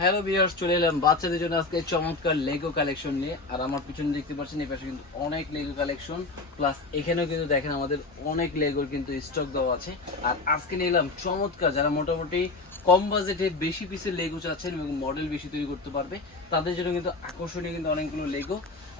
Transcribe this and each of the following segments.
Hello viewers, চলে এলাম বাচ্চাদের জন্য আজকে চমৎকার লেগো কালেকশন নিয়ে। আর আমার পিছনে দেখতে অনেক লেগো কালেকশন কিন্তু স্টক দেওয়া আছে। আর আজকে চমৎকার, যারা মোটামুটি কম বাজেটে বেশি পিসের চাচ্ছেন এবং মডেল বেশি তৈরি করতে পারবে, তাদের জন্য কিন্তু আকর্ষণীয় কিন্তু অনেকগুলো লেগো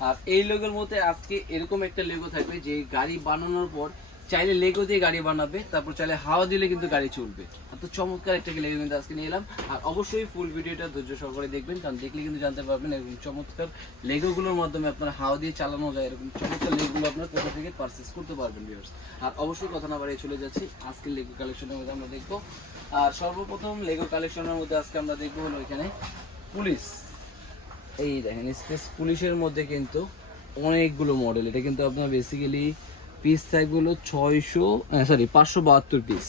আর এই লেগোর মধ্যে আজকে এরকম একটা লেগো থাকবে, যে গাড়ি বানানোর পর চাইলে লেগো দিয়ে গাড়ি বানাবে, তারপর চাইলে হাওয়া দিলে কিন্তু গাড়ি চলবে। তো চমৎকার একটা লেগো কিন্তু আজকে নিয়ে এলাম। আর অবশ্যই ফুল ভিডিওটা ধৈর্য সহকারে দেখবেন, কারণ দেখলে কিন্তু জানতে পারবেন এরকম চমৎকার লেগোগুলোর মাধ্যমে আপনার হাওয়া দিয়ে চালানো যায়, এরকম চমৎকার লেগোগুলো আপনার কোথা থেকে পারচেস করতে পারবেন ভিউয়ার্স আর অবশ্যই কথা না বাড়িয়ে চলে যাচ্ছি। আজকের লেগো কালেকশনের মধ্যে আমরা দেখব। আর সর্বপ্রথম লেগো কালেকশনের মধ্যে আজকে আমরা দেখব হলো এখানে পুলিশ। এই দেখেন স্পেস পুলিশের মধ্যে কিন্তু অনেকগুলো মডেল এটা কিন্তু আপনার বেসিক্যালি পিস থাকবে হলো ছয়শো সরি পাঁচশো বাহাত্তর পিস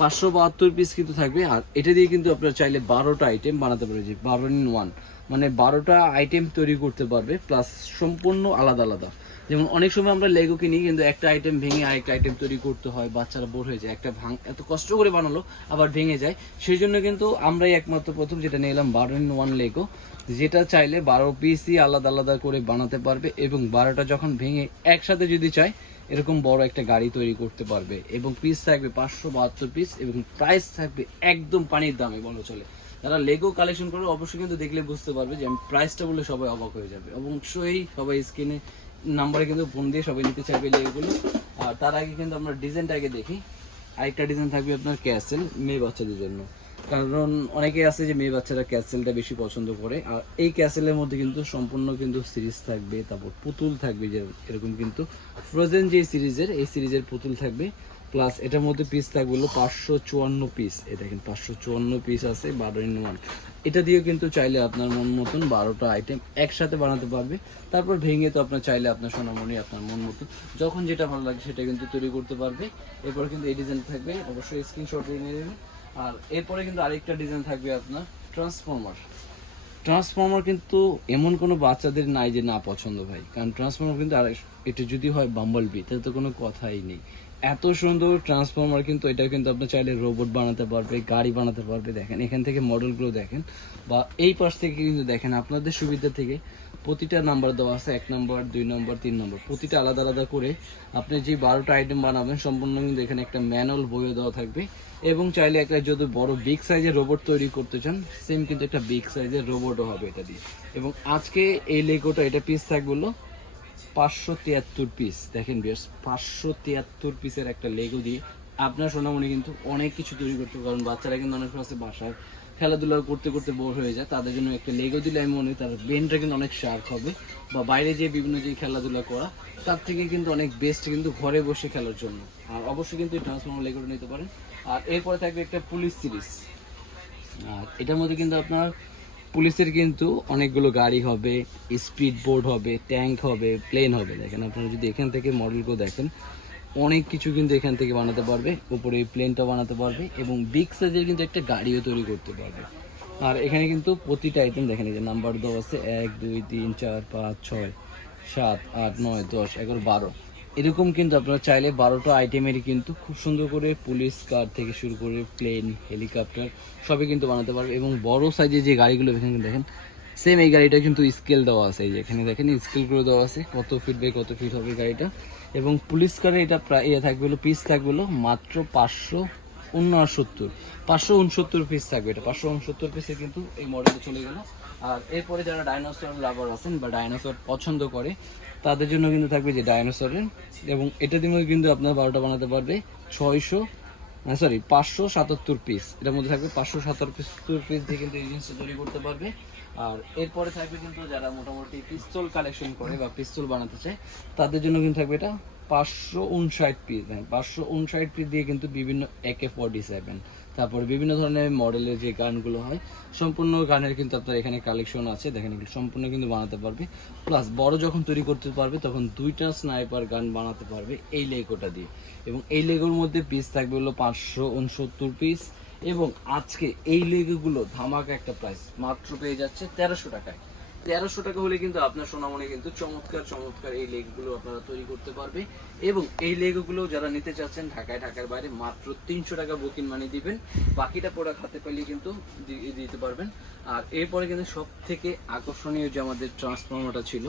পাঁচশো বাহাত্তর পিস কিন্তু থাকবে, আর এটা দিয়ে কিন্তু আপনারা চাইলে বারোটা আইটেম বানাতে পারবে বারো ইন ওয়ান মানে বারোটা আইটেম তৈরি করতে পারবে প্লাস সম্পূর্ণ আলাদা আলাদা। যেমন অনেক সময় আমরা লেগো কিনি, কিন্তু একটা আইটেম ভেঙে আরেকটা আইটেম তৈরি করতে হয়, বাচ্চারা বোর হয়ে যায়, একটা ভাঙ এত কষ্ট করে বানালো, আবার ভেঙে যায়। সেই জন্য কিন্তু আমরাই একমাত্র প্রথম যেটা নিয়ে এলাম বারো ইন ওয়ান লেগো যেটা চাইলে বারো পিসই আলাদা আলাদা করে বানাতে পারবে, এবং বারোটা যখন ভেঙে একসাথে যদি চায় এরকম বড় একটা গাড়ি তৈরি করতে পারবে এবং পিস থাকবে পাঁচশো বাহাত্তর পিস এবং প্রাইস থাকবে একদম পানির দামে বলো চলে। যারা লেগো কালেকশন করে অবশ্যই কিন্তু দেখলে বুঝতে পারবে যে আমি প্রাইসটা বলে সবাই অবাক হয়ে যাবে। অবশ্যই সবাই স্ক্রিনে নাম্বারে কিন্তু ফোন দিয়ে সবাই নিতে চাইবে লেগোগুলো আর তার আগে কিন্তু আমরা ডিজাইনটা আগে দেখি। আরেকটা ডিজাইন থাকবে আপনার ক্যাসেল মেয়ে বাচ্চাদের জন্য। কারণ অনেকে আছে যে মেয়ে বাচ্চারা ক্যাসেলটা বেশি পছন্দ করে, আর এই ক্যাসেলের মধ্যে কিন্তু সম্পূর্ণ কিন্তু সিরিজ থাকবে, তারপর পুতুল থাকবে যে এরকম কিন্তু ফ্রোজেন যে সিরিজের, এই সিরিজের পুতুল থাকবে প্লাস এটার মধ্যে পিস থাকবে হলো পাঁচশো চুয়ান্ন পিস এই দেখেন, পাঁচশো চুয়ান্ন পিস আছে বারো ইন ওয়ান এটা দিয়েও কিন্তু চাইলে আপনার মন মতন বারোটা আইটেম একসাথে বানাতে পারবে। তারপর ভেঙে তো আপনার চাইলে আপনার সোনামণি, আপনার মন মতন যখন যেটা ভালো লাগে সেটা কিন্তু তৈরি করতে পারবে। এরপর কিন্তু এই ডিজাইন থাকবে, অবশ্যই স্ক্রিনশট নিয়ে নেবেন। আর এরপরে কিন্তু আরেকটা ডিজাইন থাকবে আপনার ট্রান্সফর্মার ট্রান্সফর্মার কিন্তু এমন কোনো বাচ্চাদের নাই যে না পছন্দ ভাই। কারণ ট্রান্সফর্মার কিন্তু আর এটা যদি হয় বাম্বল বি তাহলে তো কোনো কথাই নেই। এত সুন্দর ট্রান্সফর্মার কিন্তু এটা কিন্তু আপনি চাইলে রোবট বানাতে পারবে, গাড়ি বানাতে পারবে। দেখেন, এখান থেকে মডেলগুলো দেখেন। বা এই পাশ থেকে কিন্তু দেখেন, আপনাদের সুবিধা থেকে প্রতিটা নাম্বার দেওয়া আছে, এক নম্বর দুই নম্বর তিন নম্বর প্রতিটা আলাদা আলাদা করে আপনি যে বারোটা আইটেম বানাবেন, সম্পূর্ণ কিন্তু এখানে একটা ম্যানুয়াল বইও দেওয়া থাকবে। এবং চাইলে একটা যদি বড় বিগ সাইজের রোবট তৈরি করতে চান সেম কিন্তু একটা বিগ সাইজের রোবটও হবে এটা দিয়ে। এবং আজকে এই লেগোটা এটা পিস থাকবে হলো পাঁচশো তিয়াত্তর পিস দেখেন বেশ পাঁচশো তিয়াত্তর পিসের একটা লেগো দিয়ে। আপনার সোনামণি কিন্তু অনেক কিছু তৈরি করতে। কারণ বাচ্চারা কিন্তু অনেক সময় আছে বাসায় খেলাধুলা করতে করতে বোর হয়ে যায়, তাদের জন্য একটা লেগো দিলে আমি মনে তার ব্রেনটা কিন্তু অনেক শার্প হবে বা বাইরে যে বিভিন্ন যে খেলাধুলা করা, তার থেকে কিন্তু অনেক বেস্ট কিন্তু ঘরে বসে খেলার জন্য। আর অবশ্যই কিন্তু ট্রান্সফর্মার লেগোটা নিতে পারেন। আর এরপরে থাকবে একটা পুলিশ সিরিজ আর এটার মধ্যে কিন্তু আপনার পুলিশের কিন্তু অনেকগুলো গাড়ি হবে স্পিড বোর্ড হবে ট্যাঙ্ক হবে প্লেন হবে। দেখেন আপনারা যদি এখান থেকে মডেলগুলো দেখেন অনেক কিছু কিন্তু এখান থেকে বানাতে পারবে, উপরে এই প্লেনটা বানাতে পারবে এবং বিগ সাইজের কিন্তু একটা গাড়িও তৈরি করতে পারবে। আর এখানে কিন্তু প্রতিটা আইটেম দেখেন যে নাম্বার দেওয়া আছে, এক, দুই, তিন, চার, পাঁচ, ছয়, সাত, আট, নয়, দশ, এগারো, বারো। এরকম কিন্তু আপনারা চাইলে বারোটা আইটেমেরই কিন্তু খুব সুন্দর করে পুলিশ কার থেকে শুরু করে প্লেন হেলিকপ্টার সবই কিন্তু বানাতে পারবে এবং বড় সাইজের যে গাড়িগুলো এখানে দেখেন সেম এই গাড়িটা কিন্তু স্কেল দেওয়া আছে। এই যে এখানে দেখেন স্কেলগুলো দেওয়া আছে, কত ফিট বাই কত ফিট হবে গাড়িটা। এবং পুলিশ কারে এটা প্রায় ইয়ে থাকবে, হলো পিস থাকবে হলো মাত্র পাঁচশো উনসত্তর। পাঁচশো উনসত্তর পিস থাকবে এটা। পাঁচশো উনসত্তর পিসে কিন্তু এই মডেলটা চলে গেল। আর এরপরে যারা ডাইনোসর লাভার আছেন বা ডাইনোসর পছন্দ করে, তাদের জন্য কিন্তু থাকবে যে ডাইনোসরের এবং এটা দিয়ে কিন্তু আপনার বারোটা বানাতে পারবে। ছয়শো সরি পাঁচশো সাতাত্তর পিস এটার মধ্যে থাকবে পাঁচশো সাতাত্তর পিস দিয়ে কিন্তু এই জিনিসটা তৈরি করতে পারবে। আর এরপরে থাকবে কিন্তু যারা মোটামুটি পিস্তল কালেকশন করে বা পিস্তল বানাতে চায়, তাদের জন্য কিন্তু থাকবে এটা পাঁচশো উনষাট পিস হ্যাঁ পাঁচশো উনষাট পিস দিয়ে কিন্তু বিভিন্ন একে ফর্টি সেভেন তারপরে বিভিন্ন ধরনের মডেলের যে গানগুলো হয়, সম্পূর্ণ গানের কিন্তু আপনার এখানে কালেকশন আছে। দেখেন এগুলো সম্পূর্ণ কিন্তু বানাতে পারবে। প্লাস বড় যখন তৈরি করতে পারবে, তখন দুইটা স্নাইপার গান বানাতে পারবে এই লেগোটা দিয়ে। এবং এই লেগোর মধ্যে পিস থাকবে হলো পাঁচশো উনসত্তর পিস এবং আজকে এই লেগোগুলো ধামাকা একটা প্রাইস মাত্র পেয়ে যাচ্ছে তেরোশো টাকায়। তেরোশো টাকা হলে কিন্তু আপনার সোনামণি কিন্তু চমৎকার চমৎকার এই লেগগুলো আপনারা তৈরি করতে পারবে। এবং এই লেগগুলো যারা নিতে চাচ্ছেন, ঢাকায় ঢাকার বাইরে মাত্র তিনশো টাকা বুকিং মানি দিবেন। বাকিটা প্রোডাক্ট হাতে পেলে কিন্তু দিতে পারবেন। আর এরপরে কিন্তু সব থেকে আকর্ষণীয় যে আমাদের ট্রান্সফর্মারটা ছিল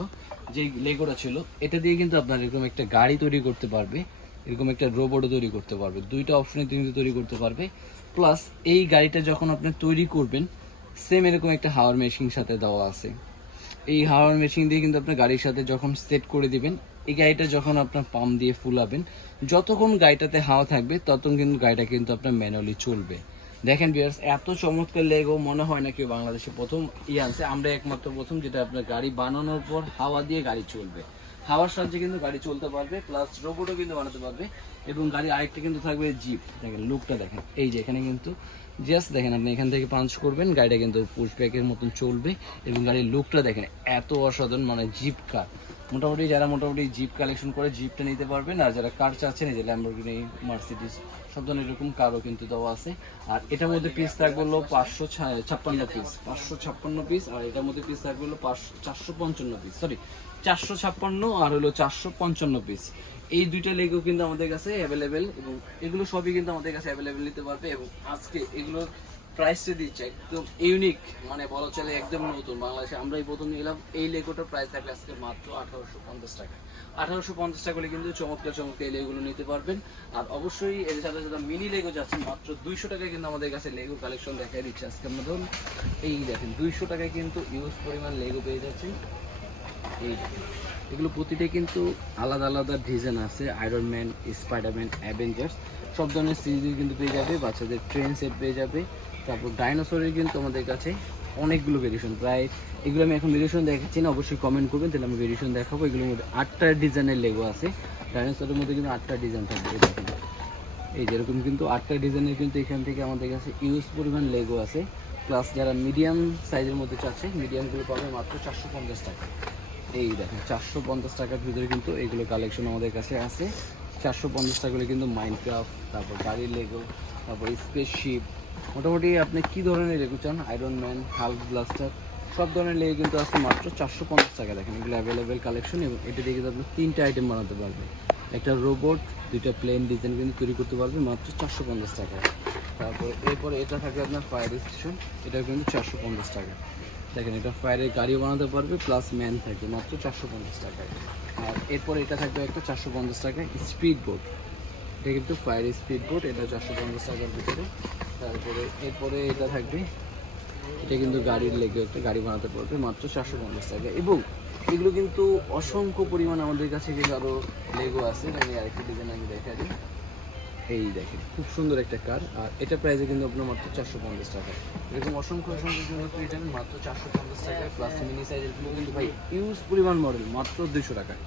যে লেগোটা ছিল, এটা দিয়ে কিন্তু আপনার এরকম একটা গাড়ি তৈরি করতে পারবে। এরকম একটা রোবটও তৈরি করতে পারবে। দুইটা অপশনে কিন্তু তৈরি করতে পারবে। প্লাস এই গাড়িটা যখন আপনি তৈরি করবেন সেম এরকম একটা হাওয়ার মেশিন সাথে দেওয়া আছে। এই হাওয়ার মেশিন দিয়ে কিন্তু আপনার গাড়ির সাথে যখন সেট করে দিবেন, এই গাড়িটা যখন আপনার পাম্প দিয়ে ফুলাবেন, যতক্ষণ গাড়িটাতে হাওয়া থাকবে, ততক্ষণ কিন্তু গাড়িটা কিন্তু আপনার ম্যানুয়ালি চলবে। দেখেন বিয়ার্স এত চমৎকার লেগো মনে হয় না কেউ বাংলাদেশে প্রথম ইয়ে আনছে, আমরা একমাত্র প্রথম যেটা আপনার গাড়ি বানানোর পর হাওয়া দিয়ে গাড়ি চলবে। হাওয়ার সাহায্যে কিন্তু গাড়ি চলতে পারবে প্লাস রোবটও কিন্তু বানাতে পারবে, এবং গাড়ির আরেকটা কিন্তু থাকবে জিপ দেখেন লুকটা দেখেন, এই যে এখানে কিন্তু জাস্ট দেখেন আপনি এখান থেকে পাঞ্চ করবেন, গাড়িটা কিন্তু পুশ ব্যাকের মতন চলবে এবং গাড়ির লুকটা দেখেন, এত অসাধারণ মানে জিপ কার মোটামুটি যারা মোটামুটি জিপ কালেকশন করে জিপটা নিতে পারবেন, আর যারা কার চাচ্ছেন এই যে ল্যাম্বরগিনি মার্সিডিস সব ধরনের এরকম কারও কিন্তু দেওয়া আছে। আর এটার মধ্যে পিস থাকবে হলো পাঁচশো ছাপ্পান্ন পিস পাঁচশো ছাপ্পান্ন পিস আর এটার মধ্যে পিস থাকবে হলো পাঁচশো চারশো পঞ্চান্ন পিস সরি চারশো ছাপ্পান্ন আর হলো চারশো পঞ্চান্ন পিস এই দুইটা লেগও কিন্তু আমাদের কাছে অ্যাভেলেবেল এবং এগুলো সবই কিন্তু আমাদের কাছে অ্যাভেলেবেল নিতে পারবে এবং আজকে এগুলোর প্রাইসটা দিচ্ছে, একদম ইউনিক মানে বলা চলে একদম নতুন। বাংলাদেশে আমরাই প্রথম নিলাম, এই লেগোটার প্রাইস থাকবে আজকে মাত্র আঠারোশো পঞ্চাশ টাকা। আঠারোশো পঞ্চাশ টাকা করে কিন্তু চমৎকার চমৎকার এই লেগুলো নিতে পারবেন। আর অবশ্যই এর সাথে সাথে মিনি লেগো যাচ্ছে, মাত্র দুইশো টাকায় কিন্তু আমাদের কাছে লেগো কালেকশন দেখাই দিচ্ছে আজকে আমরা। ধরুন, এই দেখেন, দুইশো টাকায় কিন্তু ইউজ পরিমাণ লেগো পেয়ে যাচ্ছেন। এই এগুলো প্রতিটাই কিন্তু আলাদা আলাদা ডিজাইন আছে আয়রন ম্যান স্পাইডারম্যান অ্যাভেঞ্জার্স সব ধরনের সিরিজ কিন্তু পেয়ে যাবে, বাচ্চাদের ট্রেন সেট পেয়ে যাবে। তারপর ডাইনোসরের কিন্তু আমাদের কাছে অনেকগুলো ভেরিয়েশন প্রায় এগুলো আমি এখন ভেরিয়েশন দেখাচ্ছি না, অবশ্যই কমেন্ট করবেন, তাহলে আমি ভেরিয়েশন দেখাবো। এগুলোর মধ্যে আটটা ডিজাইনের লেগো আছে। ডাইনোসরের মধ্যে কিন্তু আটটা ডিজাইন থাকবে, এই যেরকম কিন্তু আটটা ডিজাইনের কিন্তু এখান থেকে আমাদের কাছে ইউজ পরিমাণ লেগো আছে। প্লাস যারা মিডিয়াম সাইজের মধ্যে চাচ্ছে মিডিয়ামগুলো পাবে মাত্র চারশো পঞ্চাশ টাকা। এই দেখেন, চারশো পঞ্চাশ টাকার ভিতরে কিন্তু এইগুলো কালেকশন আমাদের কাছে আছে। চারশো পঞ্চাশ টাকা করে কিন্তু মাইনক্রাফট তারপর গাড়ির লেগো তারপর স্পেসশিপ মোটামুটি আপনি কি ধরনের লেগো চান? আয়রন ম্যান হাল্ক ব্লাস্টার সব ধরনের লেগে কিন্তু আছে মাত্র চারশো পঞ্চাশ টাকা। দেখেন এগুলো অ্যাভেলেবেল কালেকশন এবং এটা দিয়ে কিন্তু আপনি তিনটা আইটেম বানাতে পারবে একটা রোবট দুইটা প্লেন ডিজাইন কিন্তু তৈরি করতে পারবে মাত্র চারশো পঞ্চাশ টাকা তারপর এরপরে এটা থাকবে আপনার ফায়ার স্টেশন এটা কিন্তু চারশো পঞ্চাশ টাকা। দেখেন এটা ফায়ারের গাড়িও বানাতে পারবে প্লাস ম্যান থাকবে মাত্র চারশো পঞ্চাশ টাকায়। আর এরপর এটা থাকবে একটা চারশো পঞ্চাশ টাকায় স্পিড বোট এটা কিন্তু ফায়ার স্পিড বোট এটা চারশো পঞ্চাশ টাকার ভিতরে। তারপরে এরপরে এটা থাকবে। এটা কিন্তু গাড়ির লেগে একটা গাড়ি বানাতে পারবে, মাত্র চারশো পঞ্চাশ টাকা। এবং এগুলো কিন্তু অসংখ্য পরিমাণ আমাদের কাছে কিন্তু আরও লেগো আছে। আমি আরেকটা ডিজাইন আমি দেখা দিই। এই দেখেন, খুব সুন্দর একটা কার আর এটা প্রাইসে কিন্তু আপনার মাত্র চারশো পঞ্চাশ টাকা। এরকম অসংখ্য অসংখ্য কিন্তু যাবেন মাত্র চারশো পঞ্চাশ টাকায় প্লাস মিনি সাইজের কিন্তু ভাই ইউজ পরিমাণ মডেল মাত্র দুশো টাকায়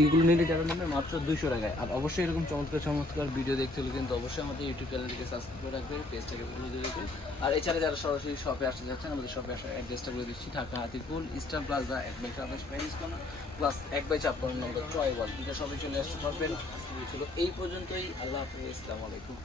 এইগুলো নিলে যারা নেবে মাত্র দুশো টাকায়। আর অবশ্যই এরকম চমৎকার চমৎকার ভিডিও দেখতে হলে কিন্তু অবশ্যই আমাদের ইউটিউব চ্যানেলটিকে সাবস্ক্রাইব করে রাখবে পেজটাকে ফলো দিয়ে রাখবে। আর এছাড়া যারা সরাসরি শপে আসতে যাচ্ছেন, আমাদের শপে আসার অ্যাড্রেসটা বলে দিচ্ছি, ঢাকা হাতিপুল ইস্টার প্লাজা এক বাই চাপাস প্যারিস প্লাস এক বাই ছাপ্পান্ন নম্বর টয় ওয়াল দুটো শপে চলে আসতে পারবেন। এই পর্যন্তই, আল্লাহ হাফিজ, আসসালামু আলাইকুম।